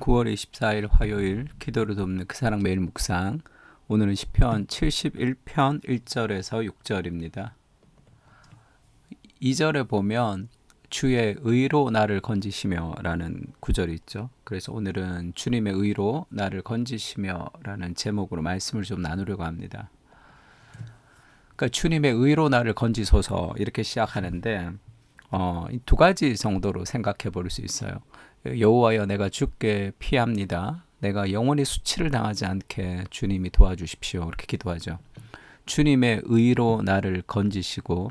9월 24일 화요일 기도를 돕는 그 사랑 매일 묵상. 오늘은 시편 71편 1절에서 6절입니다. 2절에 보면 주의 의로 나를 건지시며 라는 구절이 있죠. 그래서 오늘은 주님의 의로 나를 건지시며 라는 제목으로 말씀을 좀 나누려고 합니다. 그러니까 주님의 의로 나를 건지소서 이렇게 시작하는데 두 가지 정도로 생각해 볼 수 있어요. 여호와여 내가 주께 피합니다. 내가 영원히 수치를 당하지 않게 주님이 도와주십시오. 이렇게 기도하죠. 주님의 의로 나를 건지시고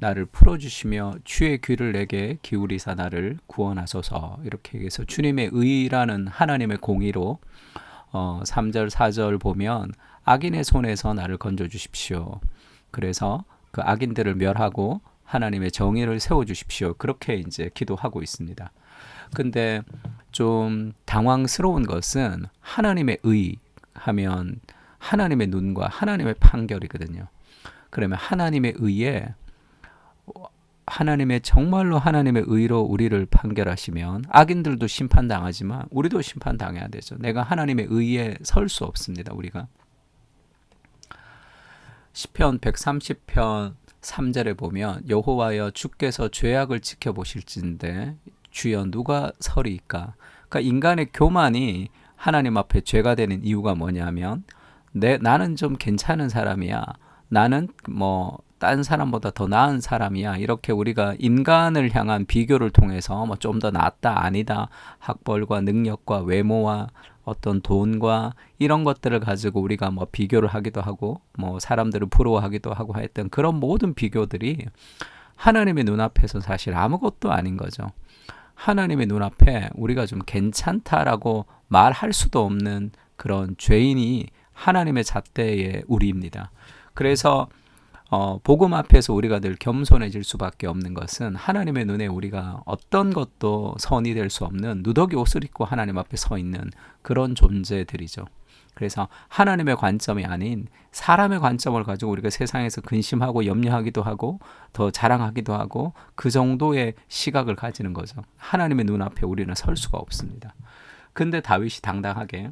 나를 풀어주시며 주의 귀를 내게 기울이사 나를 구원하소서. 이렇게 얘기해서 주님의 의라는 하나님의 공의로 3절 4절 보면 악인의 손에서 나를 건져주십시오. 그래서 그 악인들을 멸하고 하나님의 정의를 세워주십시오. 그렇게 이제 기도하고 있습니다. 근데 좀 당황스러운 것은 하나님의 의 하면 하나님의 눈과 하나님의 판결이거든요. 그러면 하나님의 의에 정말로 하나님의 의로 우리를 판결하시면 악인들도 심판당하지만 우리도 심판당해야 되죠. 내가 하나님의 의에 설 수 없습니다. 우리가 시편 130편 3절에 보면 여호와여 주께서 죄악을 지켜보실진데 주여 누가 서리이까. 그러니까 인간의 교만이 하나님 앞에 죄가 되는 이유가 뭐냐면 나는 좀 괜찮은 사람이야. 나는 딴 사람보다 더 나은 사람이야. 이렇게 우리가 인간을 향한 비교를 통해서 좀 더 낫다 아니다. 학벌과 능력과 외모와 어떤 돈과 이런 것들을 가지고 우리가 비교를 하기도 하고 사람들을 부러워하기도 하고 했던 그런 모든 비교들이 하나님의 눈앞에서 사실 아무것도 아닌 거죠. 하나님의 눈앞에 우리가 좀 괜찮다라고 말할 수도 없는 그런 죄인이 하나님의 잣대의 우리입니다. 그래서 복음 앞에서 우리가 늘 겸손해질 수밖에 없는 것은 하나님의 눈에 우리가 어떤 것도 선이 될 수 없는 누더기 옷을 입고 하나님 앞에 서 있는 그런 존재들이죠. 그래서 하나님의 관점이 아닌 사람의 관점을 가지고 우리가 세상에서 근심하고 염려하기도 하고 더 자랑하기도 하고 그 정도의 시각을 가지는 거죠. 하나님의 눈앞에 우리는 설 수가 없습니다. 근데 다윗이 당당하게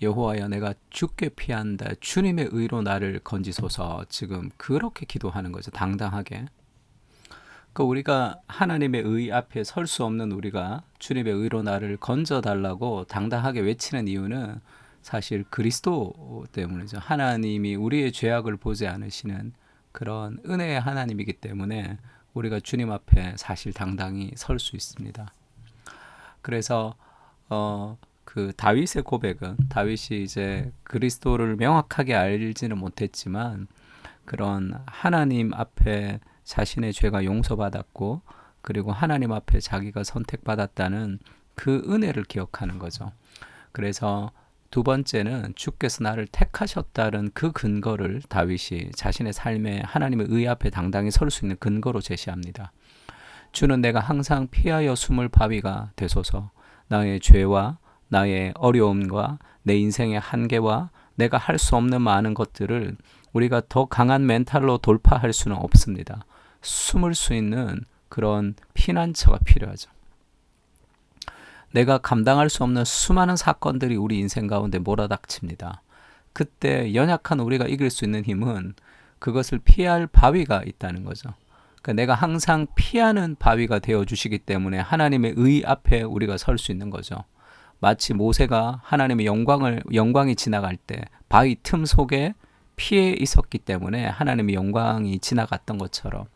여호와여 내가 주께 피한다. 주님의 의로 나를 건지소서. 지금 그렇게 기도하는 거죠. 당당하게. 그러니까 우리가 하나님의 의 앞에 설 수 없는 우리가 주님의 의로 나를 건져달라고 당당하게 외치는 이유는 사실 그리스도 때문이죠. 하나님이 우리의 죄악을 보지 않으시는 그런 은혜의 하나님이기 때문에 우리가 주님 앞에 사실 당당히 설 수 있습니다. 그래서 그 다윗의 고백은 다윗이 이제 그리스도를 명확하게 알지는 못했지만 그런 하나님 앞에 자신의 죄가 용서받았고 그리고 하나님 앞에 자기가 선택받았다는 그 은혜를 기억하는 거죠. 그래서 두 번째는 주께서 나를 택하셨다는 그 근거를 다윗이 자신의 삶에 하나님의 의 앞에 당당히 설 수 있는 근거로 제시합니다. 주는 내가 항상 피하여 숨을 바위가 되소서. 나의 죄와 나의 어려움과 내 인생의 한계와 내가 할 수 없는 많은 것들을 우리가 더 강한 멘탈로 돌파할 수는 없습니다. 숨을 수 있는 그런 피난처가 필요하죠. 내가 감당할 수 없는 수많은 사건들이 우리 인생 가운데 몰아닥칩니다. 그때 연약한 우리가 이길 수 있는 힘은 그것을 피할 바위가 있다는 거죠. 그러니까 내가 항상 피하는 바위가 되어주시기 때문에 하나님의 의 앞에 우리가 설 수 있는 거죠. 마치 모세가 하나님의 영광이 지나갈 때 바위 틈 속에 피해 있었기 때문에 하나님의 영광이 지나갔던 것처럼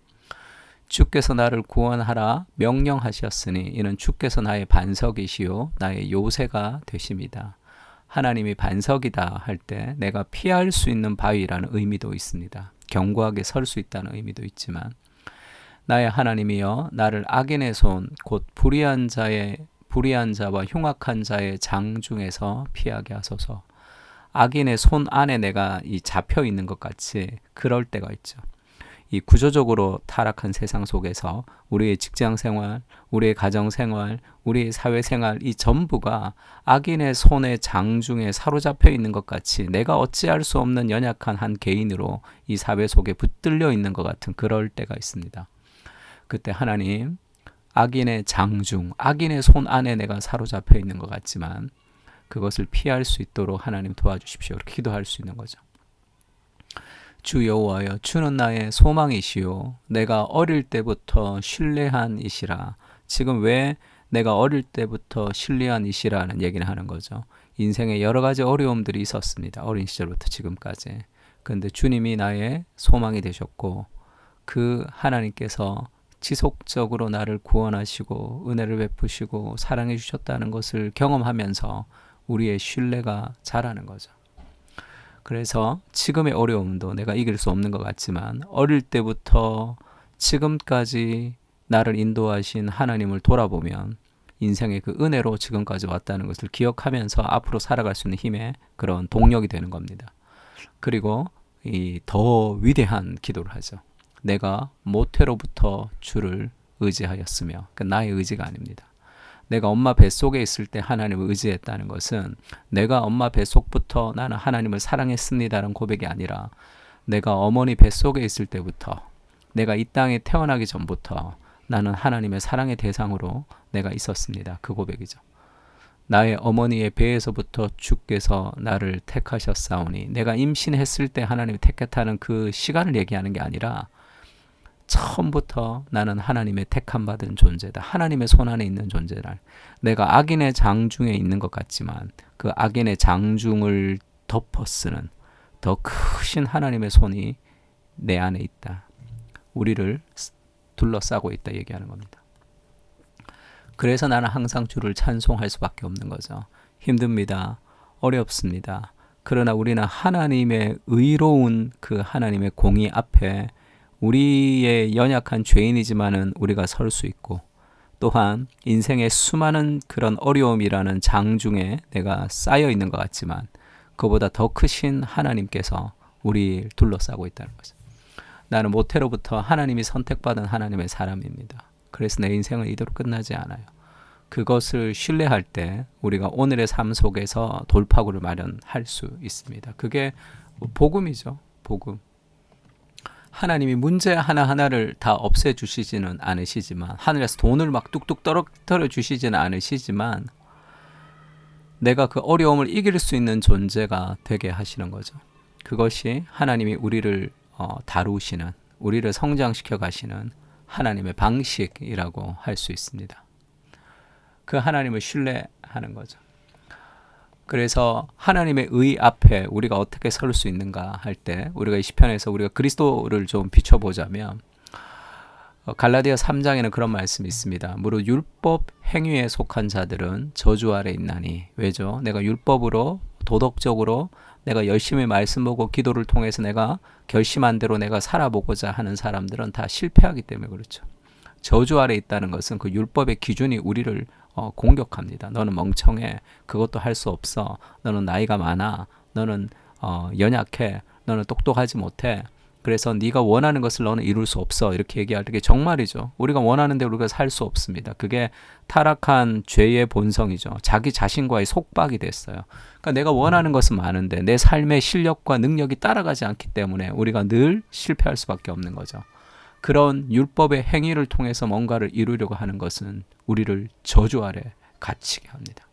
주께서 나를 구원하라 명령하셨으니 이는 주께서 나의 반석이시요 나의 요새가 되십니다. 하나님이 반석이다 할 때 내가 피할 수 있는 바위라는 의미도 있습니다. 견고하게 설 수 있다는 의미도 있지만 나의 하나님이여 나를 악인의 손 곧 불의한 자와 흉악한 자의 장 중에서 피하게 하소서. 악인의 손 안에 내가 잡혀 있는 것 같이 그럴 때가 있죠. 이 구조적으로 타락한 세상 속에서 우리의 직장 생활, 우리의 가정 생활, 우리의 사회 생활 이 전부가 악인의 손의 장 중에 사로잡혀 있는 것 같이 내가 어찌할 수 없는 연약한 한 개인으로 이 사회 속에 붙들려 있는 것 같은 그럴 때가 있습니다. 그때 하나님 악인의 장중, 악인의 손 안에 내가 사로잡혀 있는 것 같지만 그것을 피할 수 있도록 하나님 도와주십시오. 이렇게 기도할 수 있는 거죠. 주 여호와여, 주는 나의 소망이시요 내가 어릴 때부터 신뢰한 이시라. 지금 왜 내가 어릴 때부터 신뢰한 이시라는 얘기를 하는 거죠. 인생에 여러 가지 어려움들이 있었습니다. 어린 시절부터 지금까지. 그런데 주님이 나의 소망이 되셨고 그 하나님께서 지속적으로 나를 구원하시고 은혜를 베푸시고 사랑해 주셨다는 것을 경험하면서 우리의 신뢰가 자라는 거죠. 그래서 지금의 어려움도 내가 이길 수 없는 것 같지만 어릴 때부터 지금까지 나를 인도하신 하나님을 돌아보면 인생의 그 은혜로 지금까지 왔다는 것을 기억하면서 앞으로 살아갈 수 있는 힘의 그런 동력이 되는 겁니다. 그리고 이 더 위대한 기도를 하죠. 내가 모태로부터 주를 의지하였으며, 그러니까 나의 의지가 아닙니다. 내가 엄마 뱃속에 있을 때 하나님을 의지했다는 것은 내가 엄마 뱃속부터 나는 하나님을 사랑했습니다라는 고백이 아니라 내가 어머니 뱃속에 있을 때부터 내가 이 땅에 태어나기 전부터 나는 하나님의 사랑의 대상으로 내가 있었습니다. 그 고백이죠. 나의 어머니의 배에서부터 주께서 나를 택하셨사오니, 내가 임신했을 때 하나님이 택했다는 그 시간을 얘기하는 게 아니라 처음부터 나는 하나님의 택함 받은 존재다. 하나님의 손 안에 있는 존재다. 내가 악인의 장중에 있는 것 같지만 그 악인의 장중을 덮어쓰는 더 크신 하나님의 손이 내 안에 있다. 우리를 둘러싸고 있다 얘기하는 겁니다. 그래서 나는 항상 주를 찬송할 수밖에 없는 거죠. 힘듭니다. 어렵습니다. 그러나 우리는 하나님의 의로운 그 하나님의 공의 앞에 우리의 연약한 죄인이지만은 우리가 설 수 있고, 또한 인생의 수많은 그런 어려움이라는 장중에 내가 쌓여 있는 것 같지만 그보다 더 크신 하나님께서 우리를 둘러싸고 있다는 거죠. 나는 모태로부터 하나님이 선택받은 하나님의 사람입니다. 그래서 내 인생은 이대로 끝나지 않아요. 그것을 신뢰할 때 우리가 오늘의 삶 속에서 돌파구를 마련할 수 있습니다. 그게 복음이죠. 복음. 하나님이 문제 하나하나를 다 없애주시지는 않으시지만, 하늘에서 돈을 막 뚝뚝 떨어뜨려 주시지는 않으시지만 내가 그 어려움을 이길 수 있는 존재가 되게 하시는 거죠. 그것이 하나님이 우리를 다루시는, 우리를 성장시켜 가시는 하나님의 방식이라고 할 수 있습니다. 그 하나님을 신뢰하는 거죠. 그래서 하나님의 의 앞에 우리가 어떻게 설 수 있는가 할 때 우리가 이 시편에서 우리가 그리스도를 좀 비춰보자면 갈라디아 3장에는 그런 말씀이 있습니다. 무릇 율법 행위에 속한 자들은 저주 아래 있나니. 왜죠? 내가 율법으로 도덕적으로 내가 열심히 말씀 보고 기도를 통해서 내가 결심한 대로 내가 살아보고자 하는 사람들은 다 실패하기 때문에 그렇죠. 저주 아래 있다는 것은 그 율법의 기준이 우리를 공격합니다. 너는 멍청해. 그것도 할 수 없어. 너는 나이가 많아. 너는 연약해. 너는 똑똑하지 못해. 그래서 네가 원하는 것을 너는 이룰 수 없어. 이렇게 얘기할 때 정말이죠. 우리가 원하는데 우리가 살 수 없습니다. 그게 타락한 죄의 본성이죠. 자기 자신과의 속박이 됐어요. 그러니까 내가 원하는 것은 많은데 내 삶의 실력과 능력이 따라가지 않기 때문에 우리가 늘 실패할 수밖에 없는 거죠. 그런 율법의 행위를 통해서 뭔가를 이루려고 하는 것은 우리를 저주 아래 갇히게 합니다.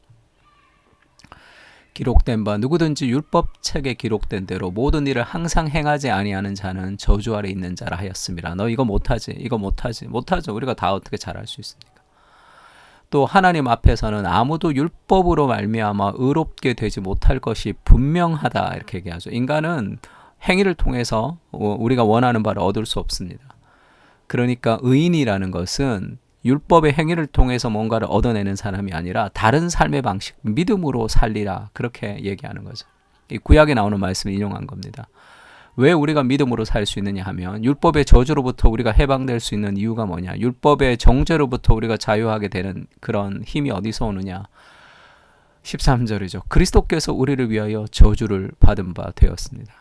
기록된 바 누구든지 율법책에 기록된 대로 모든 일을 항상 행하지 아니하는 자는 저주 아래 있는 자라 하였습니다. 너 이거 못하지, 이거 못하지, 못하죠. 우리가 다 어떻게 잘할 수 있습니까? 또 하나님 앞에서는 아무도 율법으로 말미암아 의롭게 되지 못할 것이 분명하다 이렇게 얘기하죠. 인간은 행위를 통해서 우리가 원하는 바를 얻을 수 없습니다. 그러니까 의인이라는 것은 율법의 행위를 통해서 뭔가를 얻어내는 사람이 아니라 다른 삶의 방식, 믿음으로 살리라 그렇게 얘기하는 거죠. 이 구약에 나오는 말씀을 인용한 겁니다. 왜 우리가 믿음으로 살 수 있느냐 하면 율법의 저주로부터 우리가 해방될 수 있는 이유가 뭐냐, 율법의 정죄로부터 우리가 자유하게 되는 그런 힘이 어디서 오느냐. 13절이죠. 그리스도께서 우리를 위하여 저주를 받은 바 되었습니다.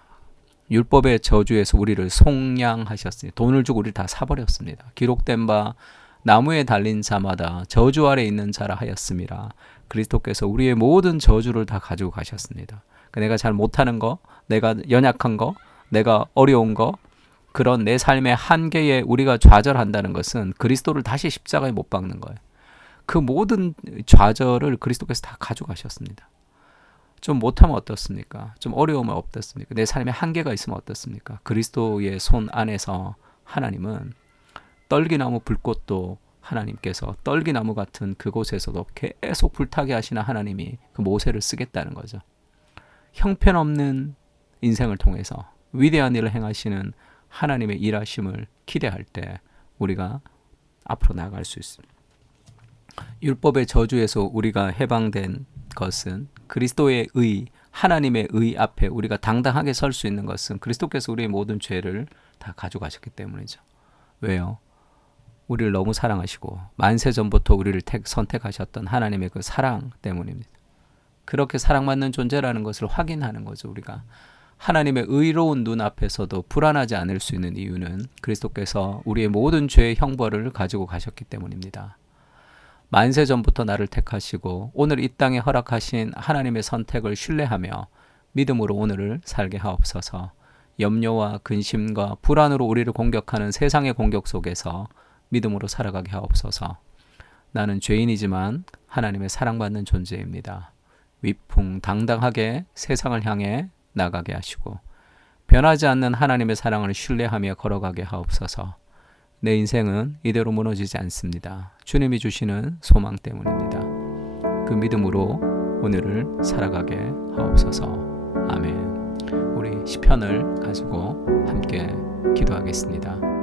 율법의 저주에서 우리를 속량하셨으니 돈을 주고 우리를 다 사버렸습니다. 기록된 바 나무에 달린 자마다 저주 아래 있는 자라 하였습니다. 그리스도께서 우리의 모든 저주를 다 가지고 가셨습니다. 내가 잘 못하는 거, 내가 연약한 거, 내가 어려운 거, 그런 내 삶의 한계에 우리가 좌절한다는 것은 그리스도를 다시 십자가에 못 박는 거예요. 그 모든 좌절을 그리스도께서 다 가져가셨습니다. 좀 못하면 어떻습니까? 좀 어려우면 어떻습니까? 내 삶에 한계가 있으면 어떻습니까? 그리스도의 손 안에서 하나님은 떨기나무 불꽃도 하나님께서 떨기나무 같은 그곳에서도 계속 불타게 하시는 하나님이 그 모세를 쓰겠다는 거죠. 형편없는 인생을 통해서 위대한 일을 행하시는 하나님의 일하심을 기대할 때 우리가 앞으로 나아갈 수 있습니다. 율법의 저주에서 우리가 해방된 것은 그리스도의 의, 하나님의 의 앞에 우리가 당당하게 설 수 있는 것은 그리스도께서 우리의 모든 죄를 다 가져가셨기 때문이죠. 왜요? 우리를 너무 사랑하시고 만세 전부터 우리를 선택하셨던 하나님의 그 사랑 때문입니다. 그렇게 사랑받는 존재라는 것을 확인하는 거죠. 우리가 하나님의 의로운 눈 앞에서도 불안하지 않을 수 있는 이유는 그리스도께서 우리의 모든 죄의 형벌을 가지고 가셨기 때문입니다. 만세 전부터 나를 택하시고 오늘 이 땅에 허락하신 하나님의 선택을 신뢰하며 믿음으로 오늘을 살게 하옵소서. 염려와 근심과 불안으로 우리를 공격하는 세상의 공격 속에서 믿음으로 살아가게 하옵소서. 나는 죄인이지만 하나님의 사랑받는 존재입니다. 위풍당당하게 세상을 향해 나가게 하시고 변하지 않는 하나님의 사랑을 신뢰하며 걸어가게 하옵소서. 내 인생은 이대로 무너지지 않습니다. 주님이 주시는 소망 때문입니다. 그 믿음으로 오늘을 살아가게 하옵소서. 아멘. 우리 시편을 가지고 함께 기도하겠습니다.